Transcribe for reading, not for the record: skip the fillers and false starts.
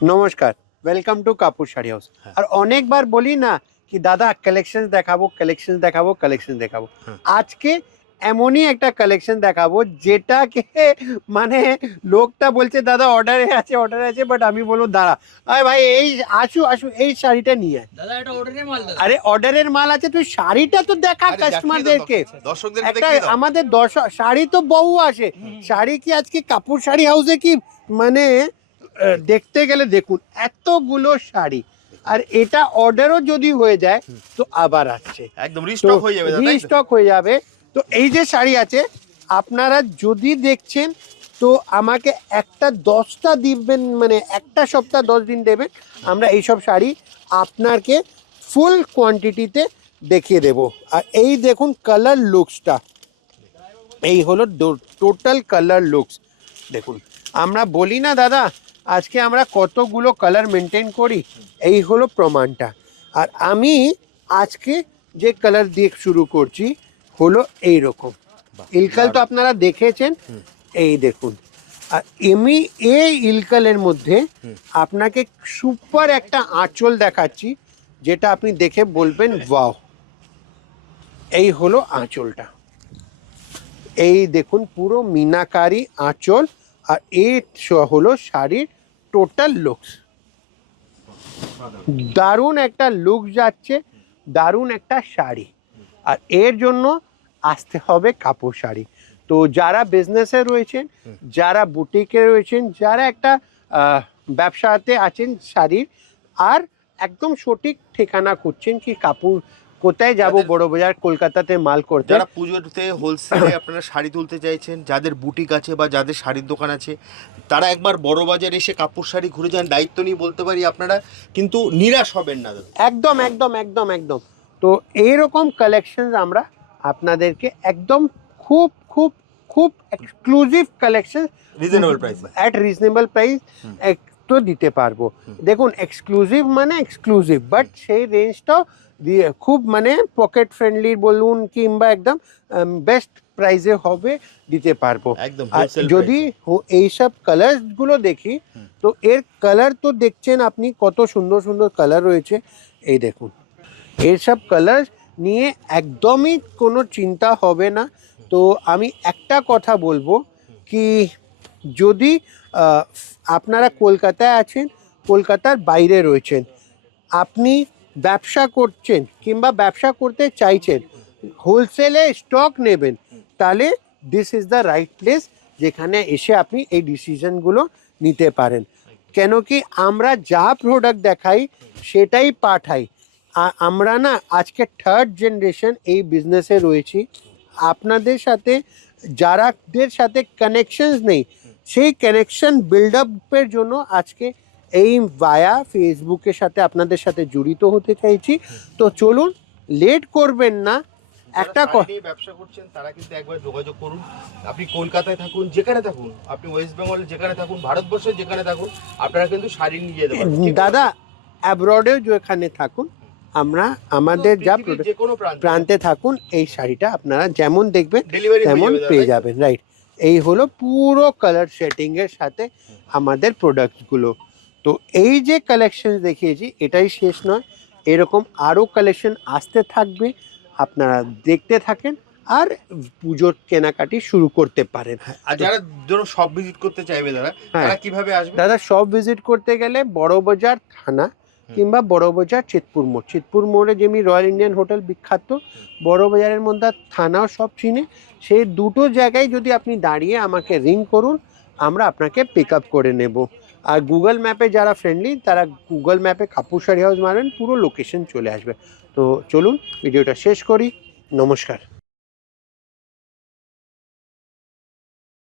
নমস্কার, welcome to Kapoor Sari House. আর অনেকবার বলি না কি দাদা কালেকশন দেখাবো। আজকে এমনই একটা কালেকশন দেখাবো যেটাকে মানে লোকটা বলছে দাদা অর্ডারে আছে, বাট আমি বলবো দাঁড়া, আরে ভাই এই আসু এই শাড়িটা নিয়ে আয়। দাদা এটা অর্ডারের মাল দাদা। আরে অর্ডারের মাল আছে, তুই শাড়িটা তো দেখা কাস্টমারদেরকে। একটা আমাদের শাড়ি তো বহু আসে, শাড়ি কি আজকে কাপুর শাড়ি হাউসে কি মানে দেখতে গেলে দেখুন এতগুলো শাড়ি, আর এটা অর্ডারও যদি হয়ে যায় তো আবার আসছে, একদম রিস্টক হয়ে যাবে দাদা, রিস্টক হয়ে যাবে। তো এই যে শাড়ি আছে আপনারা যদি দেখছেন তো আমাকে একটা 10টা দিবেন, মানে একটা সপ্তাহ 10 দিন দেবেন, আমরা এইসব শাড়ি আপনাকে ফুল কোয়ান্টিটিতে দেখিয়ে দেব। আর এই দেখুন কালার লুকসটা, এই হলো টোটাল কালার লুকস। দেখুন আমরা বলি না দাদা আজকে আমরা কতগুলো কালার মেনটেন করি, এই হলো প্রমাণটা। আর আমি আজকে যে কালার দিয়ে শুরু করছি হলো এই রকম ইলকাল, তো আপনারা দেখেছেন, এই দেখুন। আর এমনি এই ইলকালের মধ্যে আপনাকে সুপার একটা আঁচল দেখাচ্ছি যেটা আপনি দেখে বলবেন ওয়াও। এই হলো আঁচলটা, এই দেখুন পুরো মিনাকারি আঁচল, আর এই হলো শাড়ির টোটাল লুকস। দারুণ একটা লুক যাচ্ছে, দারুণ একটা শাড়ি, আর এর জন্য আসতে হবে কাপড় শাড়ি। তো যারা বিজনেসে রয়েছেন, যারা বুটিকে রয়েছেন, যারা একটা ব্যবসাতে আছেন শাড়ির, আর একদম সঠিক ঠিকানা খুঁজছেন কি কাপড় কোথায় যাব, বড় বাজার কলকাতাতে মাল করতে, যারা পুজোতে হোলসেলে আপনারা শাড়ি তুলতে চাইছেন, যাদের বুটিক আছে বা যাদের শাড়ির দোকান আছে, তারা একবার বড় বাজারে এসে কাপড় শাড়ি ঘুরে যান, দায়িত্ব নিয়ে বলতে পারি আপনারা কিন্তু নিরাশ হবেন না দাদা। একদম একদম একদম একদম। তো এইরকম কালেকশন আমরা আপনাদেরকে একদম খুব খুব খুব exclusive collection reasonable price, at reasonable price তো দিতে পারবো। দেখুন এক্সক্লুসিভ মানে এক্সক্লুসিভ, বাট সেই রেঞ্জটাও দিয়ে খুব মানে পকেট ফ্রেন্ডলি বলুন কিংবা একদম বেস্ট প্রাইসে হবে দিতে পারবো। একদম আর যদি এইসব কালারগুলো দেখি তো এর কালার তো দেখছেন আপনি কত সুন্দর সুন্দর কালার রয়েছে, এই দেখুন এইসব কালার নিয়ে একদমই কোনো চিন্তা হবে না। তো আমি একটা কথা বলবো কি যদি আপনারা কলকাতায় আছেন, কলকাতার বাইরে রয়েছেন, আপনি ব্যবসা করছেন কিংবা ব্যবসা করতে চাইছেন, হোলসেলে স্টক নেবেন, তাহলে this is the right place যেখানে এসে আপনি এই ডিসিশনগুলো নিতে পারেন। কেন কি আমরা যা প্রোডাক্ট দেখাই সেটাই পাঠাই। আমরা না আজকে থার্ড জেনারেশন এই বিজনেসে রয়েছি, আপনাদের সাথে যারাদের সাথে কানেকশনস নেই সেই কানেকশন বিল্ড আপের জন্য আজকে এই ভায়া ফেসবুকের সাথে আপনাদের সাথে জড়িত হতে চাইছি। তো চলুন লেট করবেন না, একটা ব্যবসা করছেন তারা কিন্তু একবার যোগাযোগ করুন। আপনি কলকাতায় থাকুন, যেখানে থাকুন, আপনি ওয়েস্ট বেঙ্গলে যেখানে থাকুন, ভারতবর্ষের যেখানে থাকুন, আপনারা কিন্তু শাড়ি নিয়ে যেতে পারেন দাদা। অ্যাব্রডেও যেখানে থাকুন, আমরা আমাদের যা যে কোনো প্রান্তে থাকুন এই শাড়িটা আপনারা যেমন দেখবেন ডেলিভারি তেমন পেয়ে যাবেন, রাইট। এই হলো পুরো কালার সেটিংয়ের সাথে আমাদের প্রোডাক্টগুলো। তো এই যে কালেকশন দেখিয়েছি এটাই শেষ নয়, এরকম আরও কালেকশন আসতে থাকবে, আপনারা দেখতে থাকেন আর পুজোর কেনাকাটি শুরু করতে পারেন। আর যারা ধরো সব ভিজিট করতে চাইবে দাদা, তারা কিভাবে আসবে? দাদা সব ভিজিট করতে গেলে বড়বাজার থানা কিংবা বড়বাজার চিতপুর মোড়ে যেমনি রয়্যাল ইন্ডিয়ান হোটেল বিখ্যাত, বড়বাজারের মধ্যে থানাও সব চিনে, সেই দুটো জায়গায় যদি আপনি দাঁড়িয়ে আমাকে রিং করুন, আমরা আপনাকে পিক আপ করে নেব। আর গুগল ম্যাপে যারা ফ্রেন্ডলি তারা গুগল ম্যাপে কাপুর শাড়ি হাউস মারবেন, পুরো লোকেশন চলে আসবে। তো চলুন ভিডিওটা শেষ করি, নমস্কার।